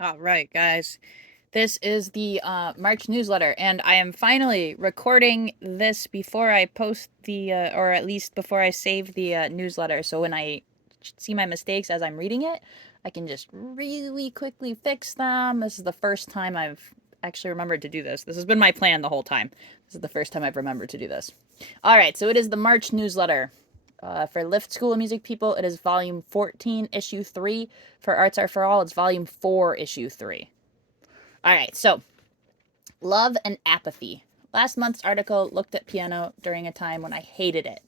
All right, guys. This is the March newsletter, and I am finally recording this before I post or at least before I save the newsletter. So when I see my mistakes as I'm reading it, I can just really quickly fix them. This is the first time I've actually remembered to do this. This has been my plan the whole time. This is the first time I've remembered to do this. All right, so it is the March newsletter. For Lift School of Music people, it is volume 14, issue 3. For Arts Are for All, it's volume 4, issue 3. All right, so love and apathy. Last month's article looked at piano during a time when I hated it.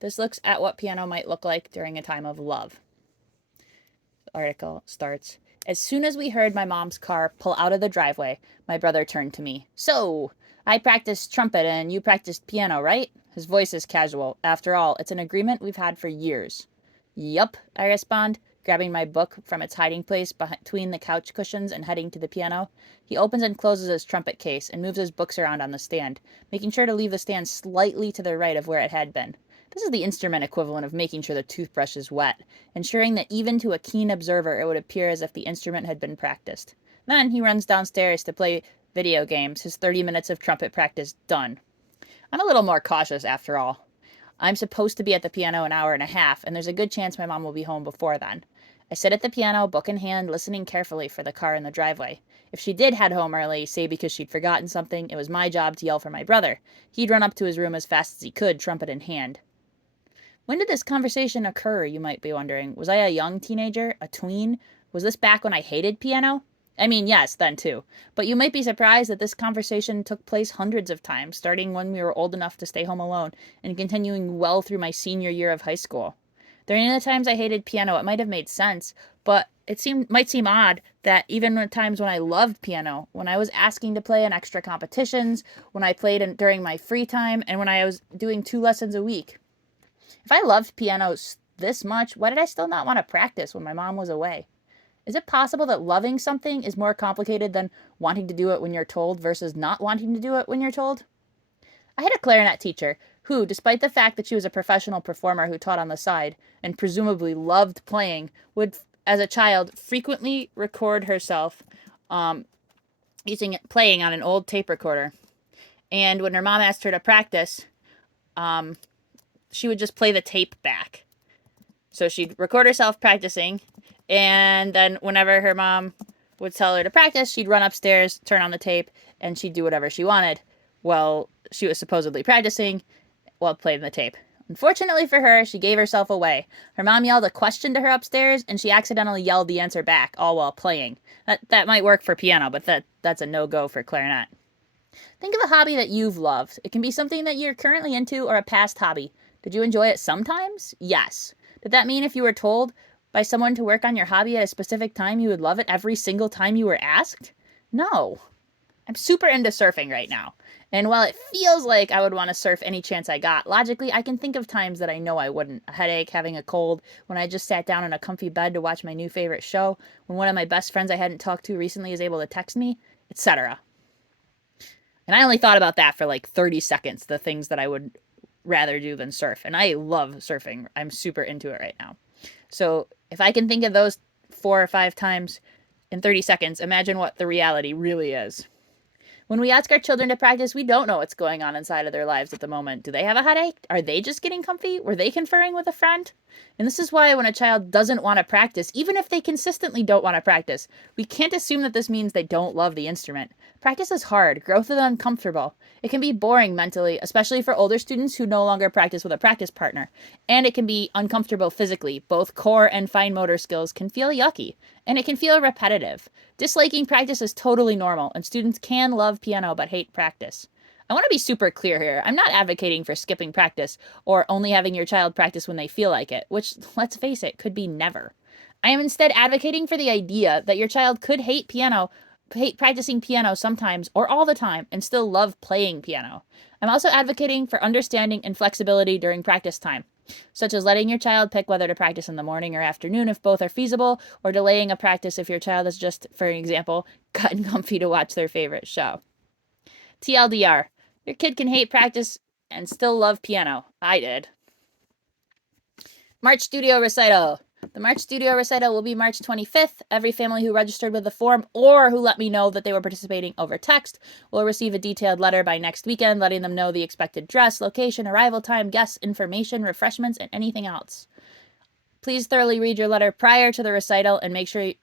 This looks at what piano might look like during a time of love. The article starts. As soon as we heard my mom's car pull out of the driveway, my brother turned to me. So, I practiced trumpet and you practiced piano, right? His voice is casual. After all, it's an agreement we've had for years. Yup, I respond, grabbing my book from its hiding place between the couch cushions and heading to the piano. He opens and closes his trumpet case and moves his books around on the stand, making sure to leave the stand slightly to the right of where it had been. This is the instrument equivalent of making sure the toothbrush is wet, ensuring that even to a keen observer it would appear as if the instrument had been practiced. Then he runs downstairs to play video games, his 30 minutes of trumpet practice done. I'm a little more cautious after all. I'm supposed to be at the piano an hour and a half, and there's a good chance my mom will be home before then. I sit at the piano, book in hand, listening carefully for the car in the driveway. If she did head home early, say because she'd forgotten something, it was my job to yell for my brother. He'd run up to his room as fast as he could, trumpet in hand. When did this conversation occur, you might be wondering? Was I a young teenager? A tween? Was this back when I hated piano? I mean, yes, then too. But you might be surprised that this conversation took place hundreds of times, starting when we were old enough to stay home alone and continuing well through my senior year of high school. During the times I hated piano, it might have made sense, but might seem odd that even the times when I loved piano, when I was asking to play in extra competitions, when I during my free time, and when I was doing 2 lessons a week. If I loved piano this much, why did I still not want to practice when my mom was away? Is it possible that loving something is more complicated than wanting to do it when you're told versus not wanting to do it when you're told? I had a clarinet teacher who, despite the fact that she was a professional performer who taught on the side and presumably loved playing, would, as a child, frequently record herself um, playing on an old tape recorder. And when her mom asked her to practice, um, she would just play the tape back. So she'd record herself practicing, and then whenever her mom would tell her to practice, she'd run upstairs, turn on the tape, and she'd do whatever she wanted while she was supposedly practicing while playing the tape. Unfortunately for her, she gave herself away. Her mom yelled a question to her upstairs, and she accidentally yelled the answer back, all while playing. That might work for piano, but that's a no-go for clarinet. Think of a hobby that you've loved. It can be something that you're currently into or a past hobby. Did you enjoy it sometimes? Yes. Did that mean if you were told by someone to work on your hobby at a specific time, you would love it every single time you were asked? No. I'm super into surfing right now. And while it feels like I would want to surf any chance I got, logically, I can think of times that I know I wouldn't. A headache, having a cold, when I just sat down in a comfy bed to watch my new favorite show, when one of my best friends I hadn't talked to recently is able to text me, etc. And I only thought about that for like 30 seconds, the things that I would rather do than surf. And I love surfing. I'm super into it right now. So if I can think of those 4 or 5 times in 30 seconds, imagine what the reality really is. When we ask our children to practice, we don't know what's going on inside of their lives at the moment. Do they have a headache? Are they just getting comfy? Were they conferring with a friend? And this is why when a child doesn't want to practice, even if they consistently don't want to practice, we can't assume that this means they don't love the instrument. Practice is hard. Growth is uncomfortable. It can be boring mentally, especially for older students who no longer practice with a practice partner. And it can be uncomfortable physically. Both core and fine motor skills can feel yucky, and it can feel repetitive. Disliking practice is totally normal, and students can love piano but hate practice. I want to be super clear here. I'm not advocating for skipping practice or only having your child practice when they feel like it, which, let's face it, could be never. I am instead advocating for the idea that your child could hate practicing piano sometimes or all the time and still love playing piano. I'm also advocating for understanding and flexibility during practice time, such as letting your child pick whether to practice in the morning or afternoon if both are feasible, or delaying a practice if your child has just, for example, gotten comfy to watch their favorite show. TLDR, your kid can hate practice and still love piano. I did. March studio recital. The March studio recital will be March 25th. Every family who registered with the form or who let me know that they were participating over text will receive a detailed letter by next weekend, letting them know the expected dress, location, arrival time, guests, information, refreshments, and anything else. Please thoroughly read your letter prior to the recital and make sure you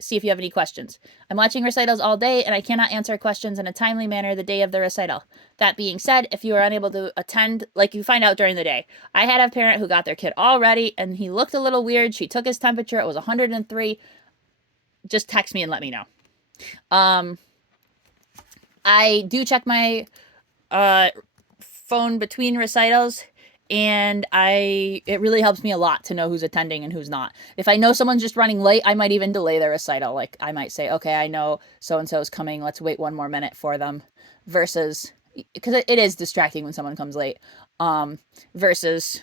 see if you have any questions. I'm watching recitals all day and I cannot answer questions in a timely manner the day of the recital. That being said, if you are unable to attend, like you find out during the day. I had a parent who got their kid all ready and he looked a little weird. She took his temperature. It was 103. Just text me and let me know. I do check my phone between recitals, and it really helps me a lot to know who's attending and who's not. If I know someone's just running late, I might even delay their recital. Like I might say, okay, I know so and so is coming, let's wait one more minute for them, versus because it is distracting when someone comes late. Versus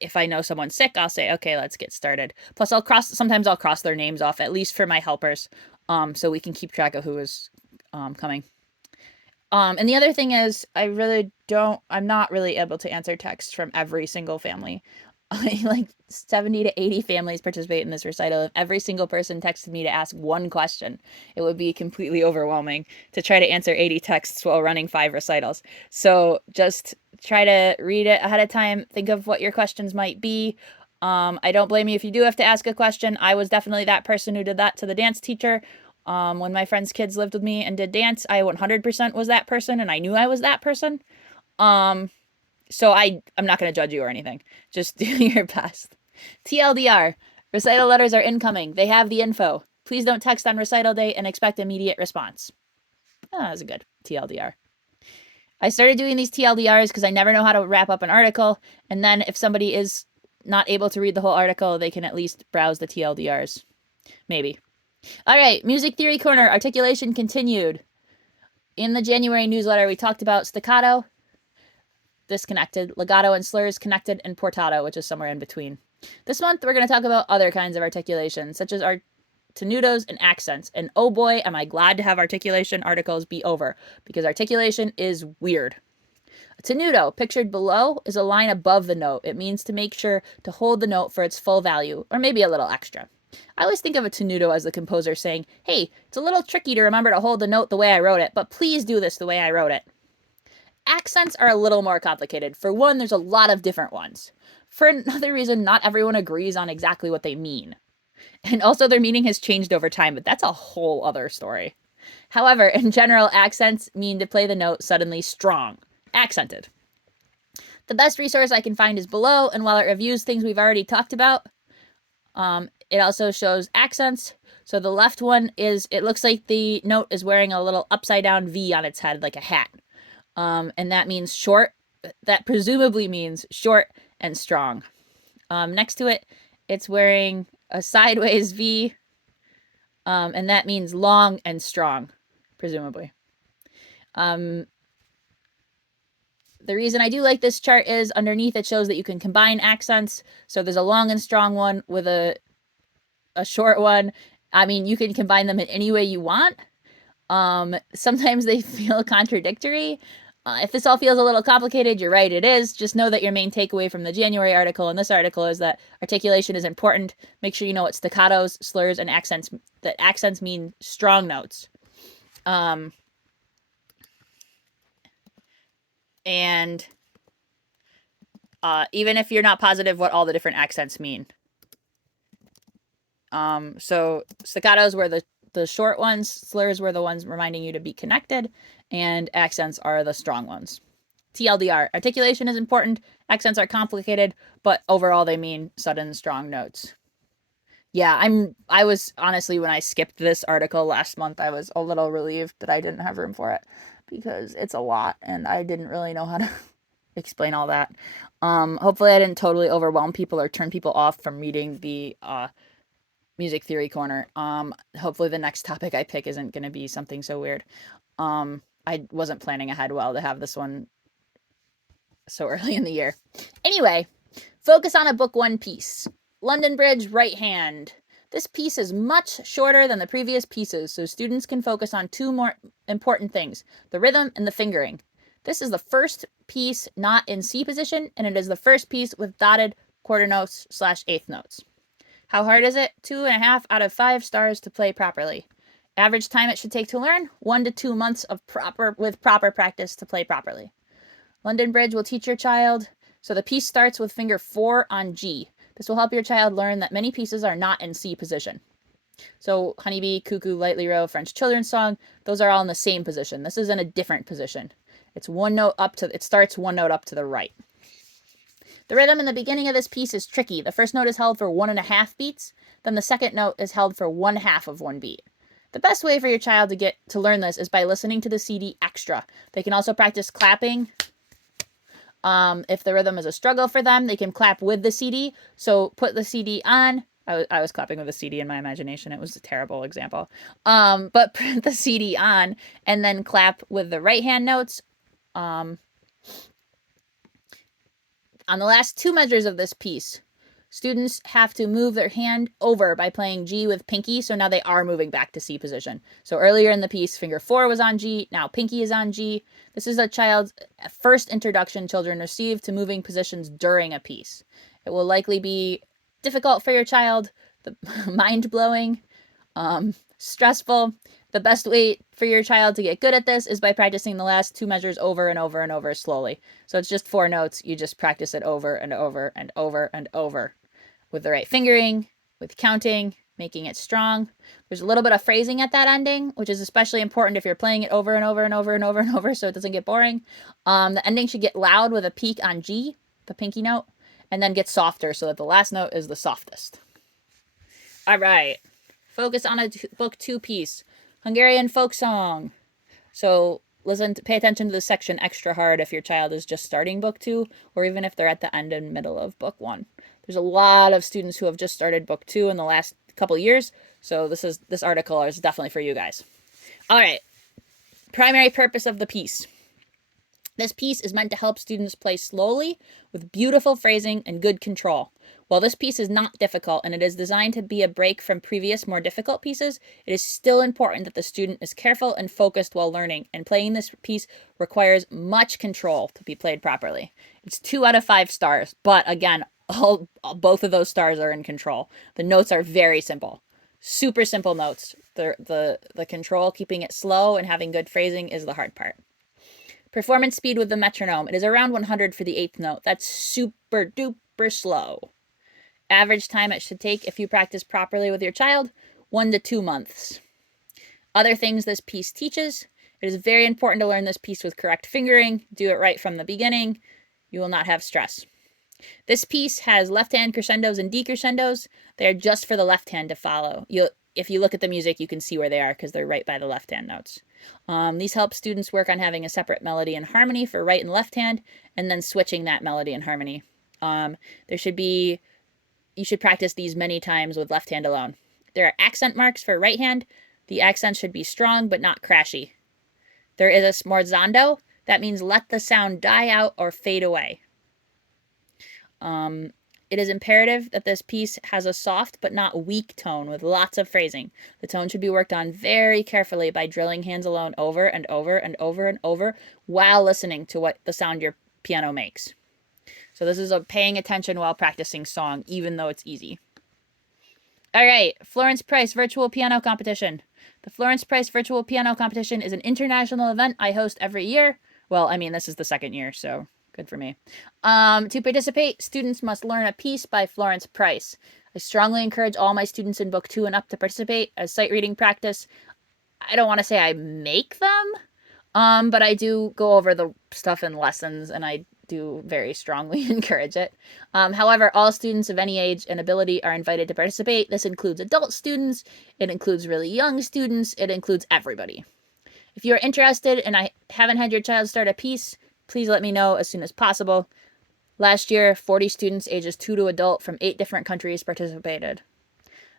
if I know someone's sick, I'll say, okay, let's get started. Plus sometimes I'll cross their names off, at least for my helpers, so we can keep track of who is coming. And the other thing is, I'm not really able to answer texts from every single family. Like 70 to 80 families participate in this recital. If every single person texted me to ask one question, it would be completely overwhelming to try to answer 80 texts while running 5 recitals. So just try to read it ahead of time. Think of what your questions might be. I don't blame you if you do have to ask a question. I was definitely that person who did that to the dance teacher. When my friends' kids lived with me and did dance, I 100% was that person, and I knew I was that person. So I'm not going to judge you or anything. Just do your best. TLDR, recital letters are incoming. They have the info. Please don't text on recital day and expect immediate response. Oh, that was a good TLDR. I started doing these TLDRs because I never know how to wrap up an article, and then if somebody is not able to read the whole article, they can at least browse the TLDRs. Maybe. All right, Music Theory Corner, articulation continued. In the January newsletter, we talked about staccato, disconnected, legato and slurs connected, and portato, which is somewhere in between. This month, we're going to talk about other kinds of articulation, such as tenutos and accents. And oh boy, am I glad to have articulation articles be over, because articulation is weird. A tenuto, pictured below, is a line above the note. It means to make sure to hold the note for its full value, or maybe a little extra. I always think of a tenuto as the composer saying, hey, it's a little tricky to remember to hold the note the way I wrote it, but please do this the way I wrote it. Accents are a little more complicated. For one, there's a lot of different ones. For another reason, not everyone agrees on exactly what they mean. And also their meaning has changed over time, but that's a whole other story. However, in general, accents mean to play the note suddenly strong, accented. The best resource I can find is below, and while it reviews things we've already talked about, it also shows accents. So the left one it looks like the note is wearing a little upside down V on its head, like a hat. And that means short. That presumably means short and strong. Next to it, it's wearing a sideways V, and that means long and strong, presumably. The reason I do like this chart is underneath it shows that you can combine accents. So there's a long and strong one with a short one. I mean, you can combine them in any way you want. Sometimes they feel contradictory. If this all feels a little complicated, you're right, it is. Just know that your main takeaway from the January article and this article is that articulation is important. Make sure you know what staccatos, slurs, and accents, that accents mean strong notes. And even if you're not positive what all the different accents mean. So staccatos were the short ones, slurs were the ones reminding you to be connected, and accents are the strong ones. TLDR, articulation is important, accents are complicated, but overall they mean sudden, strong notes. Yeah, I was honestly, when I skipped this article last month, I was a little relieved that I didn't have room for it, because it's a lot and I didn't really know how to explain all that. Hopefully I didn't totally overwhelm people or turn people off from reading the Music Theory Corner. Hopefully the next topic I pick isn't going to be something so weird. I wasn't planning ahead well to have this one so early in the year. Anyway, focus on a book one piece. London Bridge, right hand. This piece is much shorter than the previous pieces, so students can focus on 2 more important things, the rhythm and the fingering. This is the first piece not in C position, and it is the first piece with dotted quarter notes / eighth notes. How hard is it? 2.5 out of 5 stars to play properly. Average time it should take to learn? 1 to 2 months of proper practice to play properly. London Bridge will teach your child. So the piece starts with finger 4 on G. This will help your child learn that many pieces are not in C position. So Honeybee, Cuckoo, Lightly Row, French Children's Song, those are all in the same position. This is in a different position. It starts one note up to the right. The rhythm in the beginning of this piece is tricky. The first note is held for 1.5 beats, then the second note is held for 1/2 of 1 beat. The best way for your child to get to learn this is by listening to the CD extra. They can also practice clapping. If the rhythm is a struggle for them, they can clap with the CD. So put the CD on. I was clapping with a CD in my imagination. It was a terrible example. But put the CD on and then clap with the right hand notes. On the last 2 measures of this piece, students have to move their hand over by playing G with pinky, so now they are moving back to C position. So earlier in the piece, finger 4 was on G, now pinky is on G. This is a child's first introduction children receive to moving positions during a piece. It will likely be difficult for your child, mind-blowing, stressful. The best way for your child to get good at this is by practicing the last 2 measures over and over and over slowly. So it's just 4 notes. You just practice it over and over and over and over with the right fingering, with counting, making it strong. There's a little bit of phrasing at that ending, which is especially important if you're playing it over and over and over and over and over so it doesn't get boring. The ending should get loud with a peak on G, the pinky note, and then get softer so that the last note is the softest. All right. Focus on a book 2 piece. Hungarian folk song. So pay attention to the section extra hard if your child is just starting book 2, or even if they're at the end and middle of book 1. There's a lot of students who have just started book 2 in the last couple years, so this article is definitely for you guys. All right. Primary purpose of the piece. This piece is meant to help students play slowly with beautiful phrasing and good control. While this piece is not difficult and it is designed to be a break from previous more difficult pieces, it is still important that the student is careful and focused while learning, and playing this piece requires much control to be played properly. It's 2 out of 5 stars, but again, both of those stars are in control. The notes are very simple. Super simple notes. The control, keeping it slow and having good phrasing is the hard part. Performance speed with the metronome. It is around 100 for the 8th note. That's super duper slow. Average time it should take if you practice properly with your child, 1 to 2 months. Other things this piece teaches. It is very important to learn this piece with correct fingering. Do it right from the beginning. You will not have stress. This piece has left hand crescendos and decrescendos. They are just for the left hand to follow. If you look at the music, you can see where they are because they're right by the left hand notes. These help students work on having a separate melody and harmony for right and left hand, and then switching that melody and harmony. You should practice these many times with left hand alone. There are accent marks for right hand. The accent should be strong but not crashy. There is a smorzando. That means let the sound die out or fade away. It is imperative that this piece has a soft but not weak tone with lots of phrasing. The tone should be worked on very carefully by drilling hands alone over and over and over and over while listening to what the sound your piano makes. So this is a paying attention while practicing song, even though it's easy. All right, Florence Price Virtual Piano Competition. The Florence Price Virtual Piano Competition is an international event I host every year. Well, I mean, this is the 2nd year, so good for me. To participate, students must learn a piece by Florence Price. I strongly encourage all my students in book 2 and up to participate as sight reading practice. I don't want to say I make them, but I do go over the stuff in lessons, and I do very strongly encourage it. However, all students of any age and ability are invited to participate. This includes adult students, it includes really young students, it includes everybody. If you're interested and I haven't had your child start a piece, please let me know as soon as possible. Last year, 40 students ages 2 to adult from 8 different countries participated.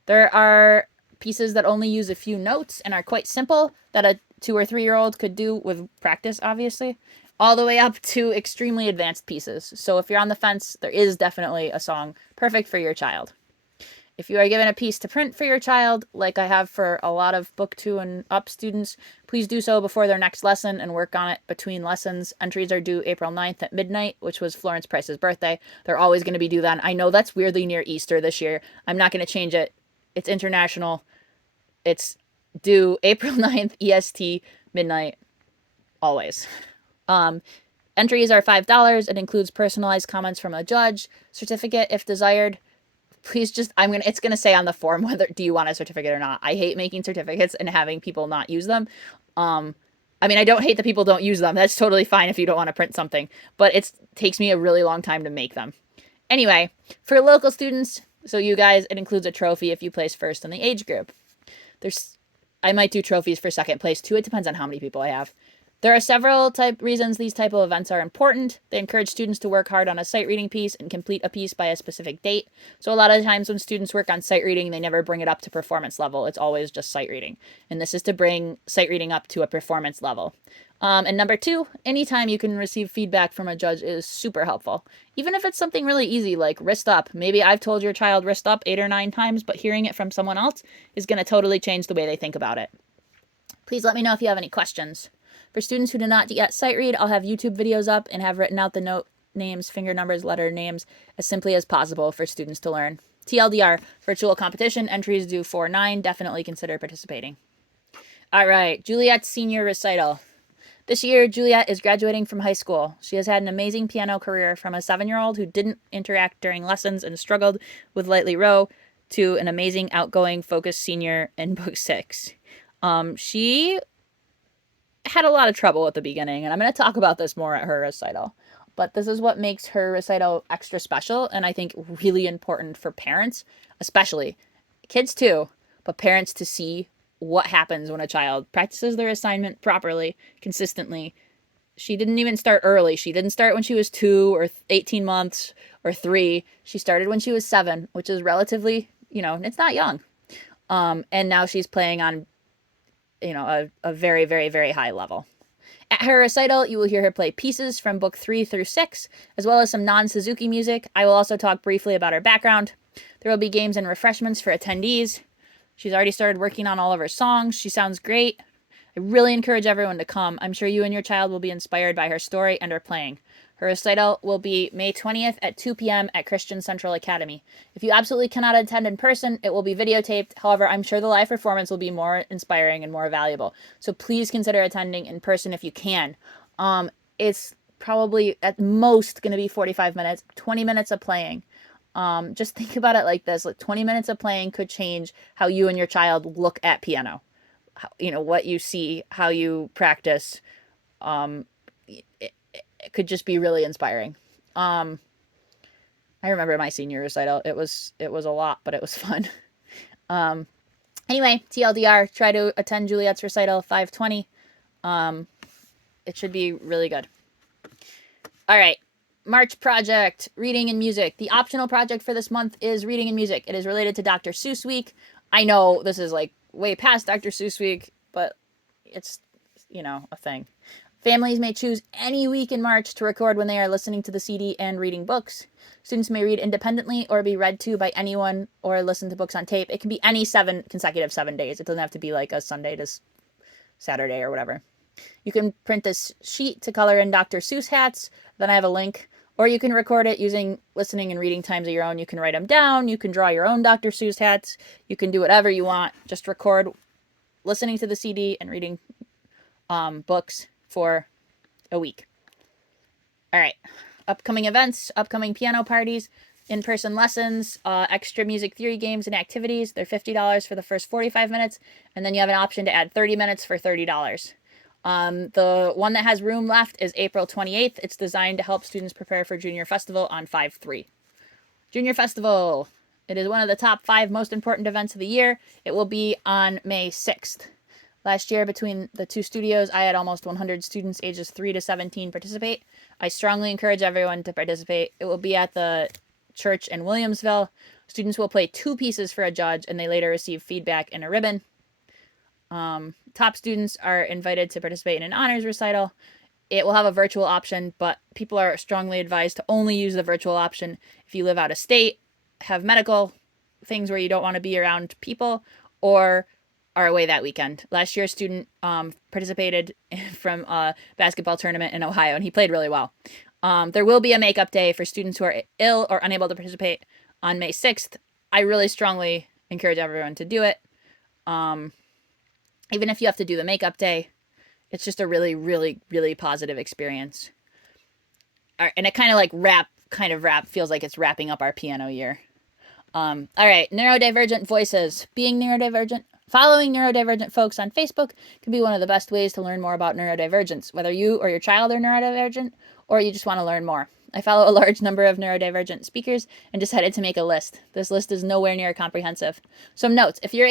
There are pieces that only use a few notes and are quite simple that a 2 or 3-year-old could do with practice, obviously, all the way up to extremely advanced pieces. So if you're on the fence, there is definitely a song perfect for your child. If you are given a piece to print for your child, like I have for a lot of Book 2 and up students, please do so before their next lesson and work on it between lessons. Entries are due April 9th at midnight, which was Florence Price's birthday. They're always going to be due then. I know that's weirdly near Easter this year. I'm not going to change it. It's international. It's due April 9th, EST, midnight, always. Entries are $5. It includes personalized comments from a judge, certificate if desired. Please just, it's gonna say on the form whether do you want a certificate or not. I hate making certificates and having people not use them. I don't hate that people don't use them. That's totally fine if you don't want to print something, but it takes me a really long time to make them. Anyway, for local students, so you guys, it includes a trophy if you place first in the age group. I might do trophies for second place too. It depends on how many people I have. There are several reasons these type of events are important. They encourage students to work hard on a sight reading piece and complete a piece by a specific date. So a lot of times when students work on sight reading, they never bring it up to performance level. It's always just sight reading. And this is to bring sight reading up to a performance level. And number 2, anytime you can receive feedback from a judge is super helpful. Even if it's something really easy like wrist up. Maybe I've told your child wrist up 8 or 9 times, but hearing it from someone else is going to totally change the way they think about it. Please let me know if you have any questions. For students who do not yet sight read, I'll have YouTube videos up and have written out the note names, finger numbers, letter names as simply as possible for students to learn. TLDR, virtual competition, entries due 4/9. Definitely consider participating. All right, Juliet's senior recital. This year, Juliet is graduating from high school. She has had an amazing piano career from a 7-year-old who didn't interact during lessons and struggled with lightly row to an amazing, outgoing, focused senior in Book 6. She had a lot of trouble at the beginning, and I'm going to talk about this more at her recital. But this is what makes her recital extra special, and I think really important for parents, especially kids too, but parents to see what happens when a child practices their assignment properly, consistently. She didn't even start early. She didn't start when she was 2 or 18 months or 3. She started when she was 7, which is relatively, it's not young. And now she's playing on a very, very, very high level. At her recital, you will hear her play pieces from Book 3 through 6, as well as some non-Suzuki music. I will also talk briefly about her background. There will be games and refreshments for attendees. She's already started working on all of her songs. She sounds great. I really encourage everyone to come. I'm sure you and your child will be inspired by her story and her playing. Her recital will be May 20th at 2 p.m. at Christian Central Academy. If you absolutely cannot attend in person, it will be videotaped. However, I'm sure the live performance will be more inspiring and more valuable. So please consider attending in person if you can. It's probably at most going to be 45 minutes, 20 minutes of playing. Just think about it like this. 20 minutes of playing could change how you and your child look at piano. What you see, how you practice. It could just be really inspiring. I remember my senior recital. It was a lot, but it was fun. Anyway, TLDR, try to attend Juliet's recital 5:20. It should be really good. All right. March project, reading and music. The optional project for this month is reading and music. It is related to Dr. Seuss Week. I know this is way past Dr. Seuss Week, but it's, a thing. Families may choose any week in March to record when they are listening to the CD and reading books. Students may read independently or be read to by anyone or listen to books on tape. It can be any consecutive 7 days. It doesn't have to be like a Sunday to Saturday or whatever. You can print this sheet to color in Dr. Seuss hats. Then I have a link. Or you can record it using listening and reading times of your own. You can write them down. You can draw your own Dr. Seuss hats. You can do whatever you want. Just record listening to the CD and reading books for a week. All right. Upcoming events, upcoming piano parties, in-person lessons, extra music theory games and activities. They're $50 for the first 45 minutes. And then you have an option to add 30 minutes for $30. The one that has room left is April 28th. It's designed to help students prepare for Junior Festival on 5/3. Junior Festival. It is one of the top 5 most important events of the year. It will be on May 6th. Last year, between the 2 studios, I had almost 100 students ages 3 to 17 participate. I strongly encourage everyone to participate. It will be at the church in Williamsville. Students will play 2 pieces for a judge, and they later receive feedback and a ribbon. Top students are invited to participate in an honors recital. It will have a virtual option, but people are strongly advised to only use the virtual option if you live out of state, have medical things where you don't want to be around people or are away that weekend. Last year, a student participated from a basketball tournament in Ohio, and he played really well. There will be a makeup day for students who are ill or unable to participate on May 6th. I really strongly encourage everyone to do it. Even if you have to do the makeup day, it's just a really, really, really positive experience. And it kind of like feels like it's wrapping up our piano year. All right, neurodivergent voices. Being neurodivergent, following neurodivergent folks on Facebook can be one of the best ways to learn more about neurodivergence, whether you or your child are neurodivergent or you just want to learn more. I follow a large number of neurodivergent speakers and decided to make a list. This list is nowhere near comprehensive. Some notes: if you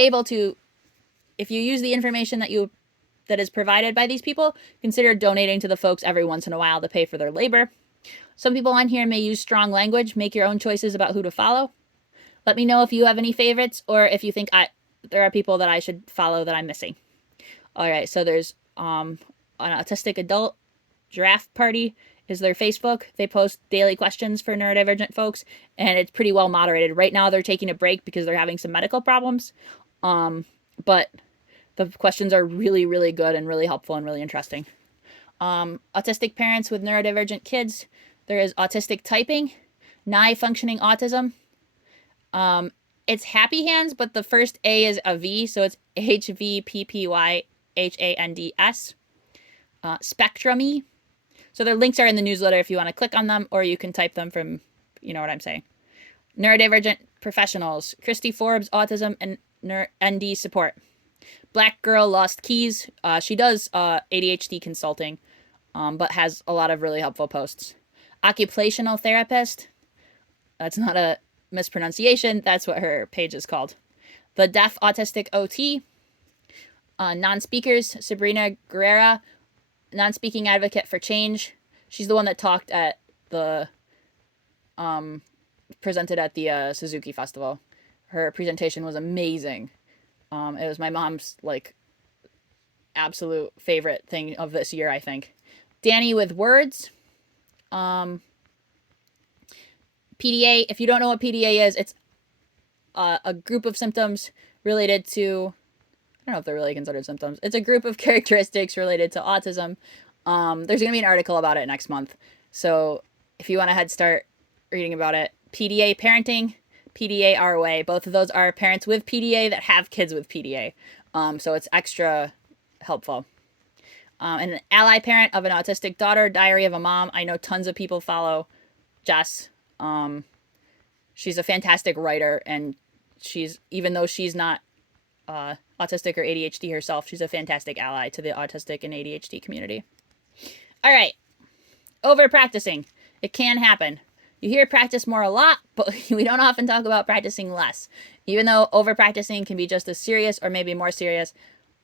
use the information that is provided by these people, consider donating to the folks every once in a while to pay for their labor. Some people on here may use strong language. Make your own choices about who to follow. Let me know if you have any favorites or if you think there are people that I should follow that I'm missing. All right, so there's an autistic adult giraffe party is their Facebook. They post daily questions for neurodivergent folks, and it's pretty well moderated. Right now, they're taking a break because they're having some medical problems, but the questions are really, really good and really helpful and really interesting. Autistic parents with neurodivergent kids. There is autistic typing, nigh functioning autism. It's Happy Hands, but the first A is a V, so it's HVPPYHANDS. Spectrum-y. So their links are in the newsletter if you want to click on them, or you can type them from, you know what I'm saying. Neurodivergent professionals. Christy Forbes, autism and ND support. Black Girl Lost Keys. She does ADHD consulting, but has a lot of really helpful posts. Occupational therapist. That's not a mispronunciation. That's what her page is called. The Deaf Autistic OT. Non-speakers. Sabrina Guerrera, non-speaking advocate for change. She's the one that talked at the presented at the Suzuki Festival. Her presentation was amazing. It was my mom's absolute favorite thing of this year, I think. Danny with Words. PDA. If you don't know what PDA is, it's a group of symptoms related to, I don't know if they're really considered symptoms. It's a group of characteristics related to autism. There's going to be an article about it next month. So if you want to head start reading about it, PDA parenting, PDA ROA, both of those are parents with PDA that have kids with PDA. So it's extra helpful. And an ally parent of an autistic daughter, Diary of a Mom. I know tons of people follow Jess. She's a fantastic writer, and even though she's not autistic or ADHD herself, she's a fantastic ally to the autistic and ADHD community. All right. Over practicing. It can happen. You hear practice more a lot, but we don't often talk about practicing less. Even though over practicing can be just as serious or maybe more serious,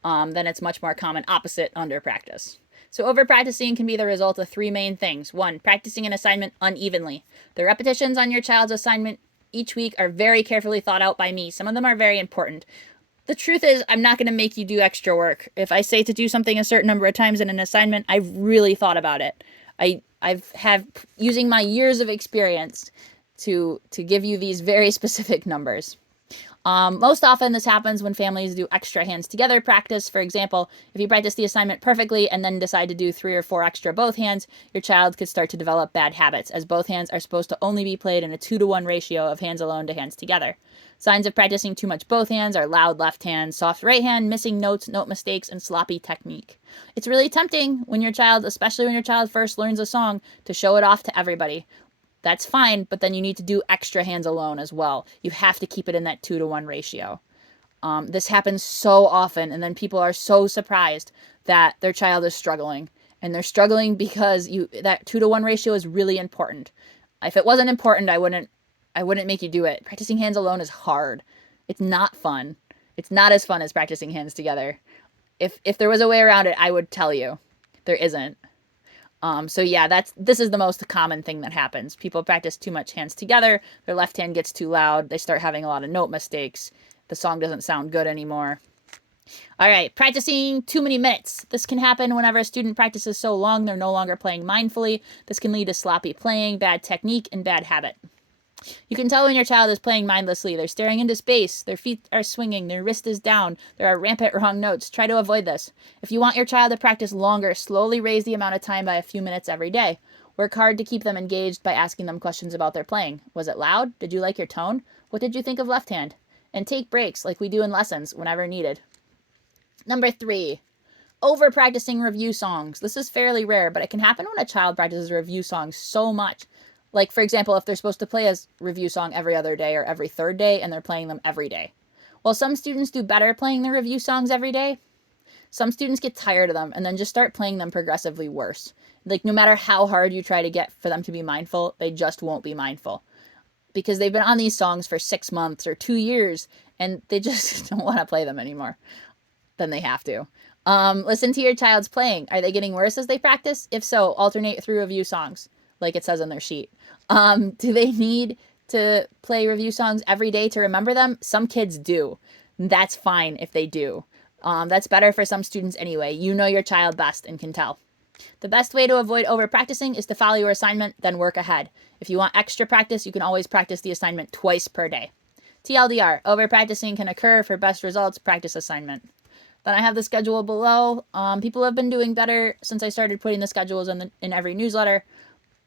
then it's much more common opposite under practice. So over practicing can be the result of three main things. One, practicing an assignment unevenly. The repetitions on your child's assignment each week are very carefully thought out by me. Some of them are very important. The truth is, I'm not going to make you do extra work. If I say to do something a certain number of times in an assignment, I've really thought about it. I've using my years of experience to give you these very specific numbers. Most often this happens when families do extra hands together practice. For example, if you practice the assignment perfectly and then decide to do 3 or 4 extra both hands, your child could start to develop bad habits, as both hands are supposed to only be played in a 2-to-1 ratio of hands alone to hands together. Signs of practicing too much both hands are loud left hand, soft right hand, missing notes, note mistakes, and sloppy technique. It's really tempting when your child, especially when your child first learns a song, to show it off to everybody. That's fine, but then you need to do extra hands alone as well. You have to keep it in that 2-to-1 ratio. This happens so often, and then people are so surprised that their child is struggling. And they're struggling because that 2-to-1 ratio is really important. If it wasn't important, I wouldn't make you do it. Practicing hands alone is hard. It's not fun. It's not as fun as practicing hands together. If there was a way around it, I would tell you. There isn't. So yeah, this is the most common thing that happens. People practice too much hands together. Their left hand gets too loud. They start having a lot of note mistakes. The song doesn't sound good anymore. All right, practicing too many minutes. This can happen whenever a student practices so long they're no longer playing mindfully. This can lead to sloppy playing, bad technique, and bad habit. You can tell when your child is playing mindlessly. They're staring into space, their feet are swinging, their wrist is down, there are rampant wrong notes. Try to avoid this. If you want your child to practice longer, slowly raise the amount of time by a few minutes every day. Work hard to keep them engaged by asking them questions about their playing. Was it loud? Did you like your tone? What did you think of left hand? And take breaks like we do in lessons whenever needed. Number 3, over practicing review songs. This is fairly rare, but it can happen when a child practices review songs so much. Like, for example, if they're supposed to play a review song every other day or every third day and they're playing them every day. While some students do better playing the review songs every day, some students get tired of them and then just start playing them progressively worse. Like, no matter how hard you try to get for them to be mindful, they just won't be mindful. Because they've been on these songs for 6 months or 2 years and they just don't want to play them anymore. Then they have to. Listen to your child's playing. Are they getting worse as they practice? If so, alternate through review songs, like it says on their sheet. Do they need to play review songs every day to remember them? Some kids do. That's fine if they do. That's better for some students anyway. You know your child best and can tell. The best way to avoid over practicing is to follow your assignment, then work ahead. If you want extra practice, you can always practice the assignment twice per day. TLDR, over practicing can occur. For best results, practice assignment. Then I have the schedule below. People have been doing better since I started putting the schedules in every newsletter.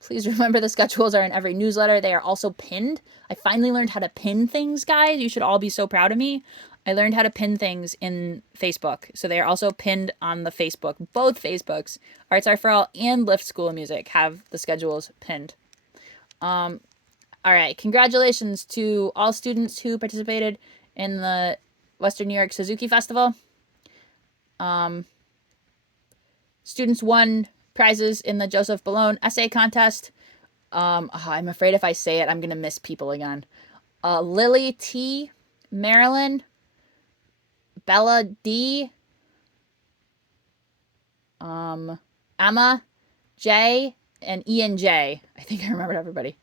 Please remember the schedules are in every newsletter. They are also pinned. I finally learned how to pin things, guys. You should all be so proud of me. I learned how to pin things in Facebook. So they are also pinned on the Facebook. Both Facebooks, Arts Are For All and Lift School of Music, have the schedules pinned. All right. Congratulations to all students who participated in the Western New York Suzuki Festival. Students won prizes in the Joseph Ballone essay contest. I'm afraid if I say it, I'm going to miss people again. Lily T, Marilyn, Bella D, Emma J, and Ian J. I think I remembered everybody.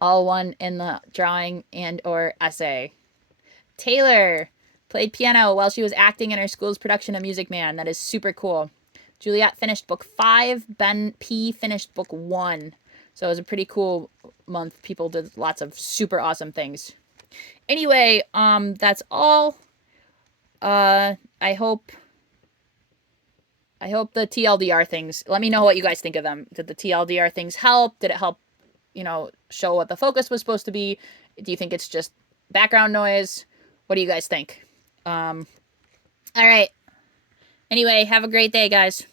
All won in the drawing and or essay. Taylor played piano while she was acting in her school's production of Music Man. That is super cool. Juliet finished book 5. Ben P finished book 1. So it was a pretty cool month. People did lots of super awesome things. Anyway, that's all. I hope the TLDR things, let me know what you guys think of them. Did the TLDR things help? Did it help, show what the focus was supposed to be? Do you think it's just background noise? What do you guys think? All right. Anyway, have a great day, guys.